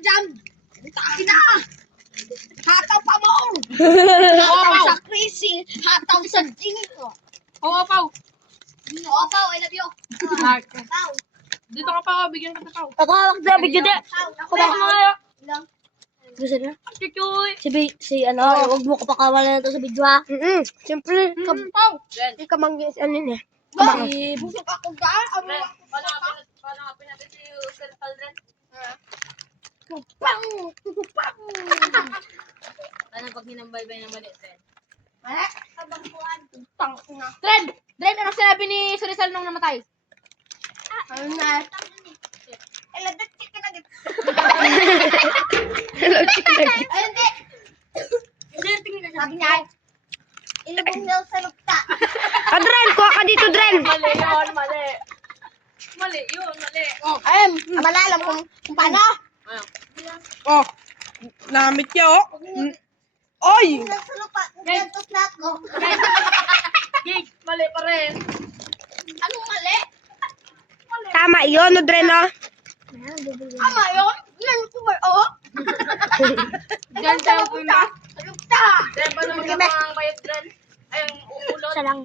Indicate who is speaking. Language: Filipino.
Speaker 1: dyan. Taki na. Hataw pa mo. Hataw sa crazy. Hataw sa dino.
Speaker 2: Oo, Pao.
Speaker 1: Oo, Pao, I love you. Pao.
Speaker 2: Dito ka, Pao. Bigyan ka, Pao.
Speaker 3: Ako hawak na video di.
Speaker 1: Pao.
Speaker 3: Ako ba?
Speaker 1: Lang.
Speaker 3: Gusto na?
Speaker 2: Chuchuy.
Speaker 3: Si, si ano, huwag mo kapakawalan na to sa video ha. Mm-mm. Siyempre, ka,
Speaker 2: Mm, Pao.
Speaker 3: hindi ka mang ano yun eh.
Speaker 1: Ba? Busog ako dyan. Ano? Pang! Pang!
Speaker 2: Ano pag hinambay-bay na mali, Ren?
Speaker 1: Eh? Kabangkuan. Pang na.
Speaker 2: Dren! Dren, ano sinabi ni Surizal nung namatay?
Speaker 1: Ano na? Ka na git.
Speaker 3: Hello, chicken.
Speaker 1: Ay, hindi. Sabi niya, ilubong daw sa lukta.
Speaker 3: Ah, Dren, kuha ka dito, Dren.
Speaker 2: Mali yun, mali. Mali yun, mali.
Speaker 1: Ayun, malalam kung, kung paano.
Speaker 2: Ano?
Speaker 4: Oh, namit niya, oh. Mm. Oy!
Speaker 1: Nasa lupa, gantos na ako.
Speaker 2: Gig, mali pa rin.
Speaker 1: Anong mali?
Speaker 3: Tama yun, no, Dren, no?
Speaker 1: Ama yun? Yan ko ba? Oo.
Speaker 2: Diyan tayo punta.
Speaker 1: Lukta.
Speaker 2: Dren, paano magkabang bayad, Dren? Ay, ang ulot.
Speaker 3: Isa lang.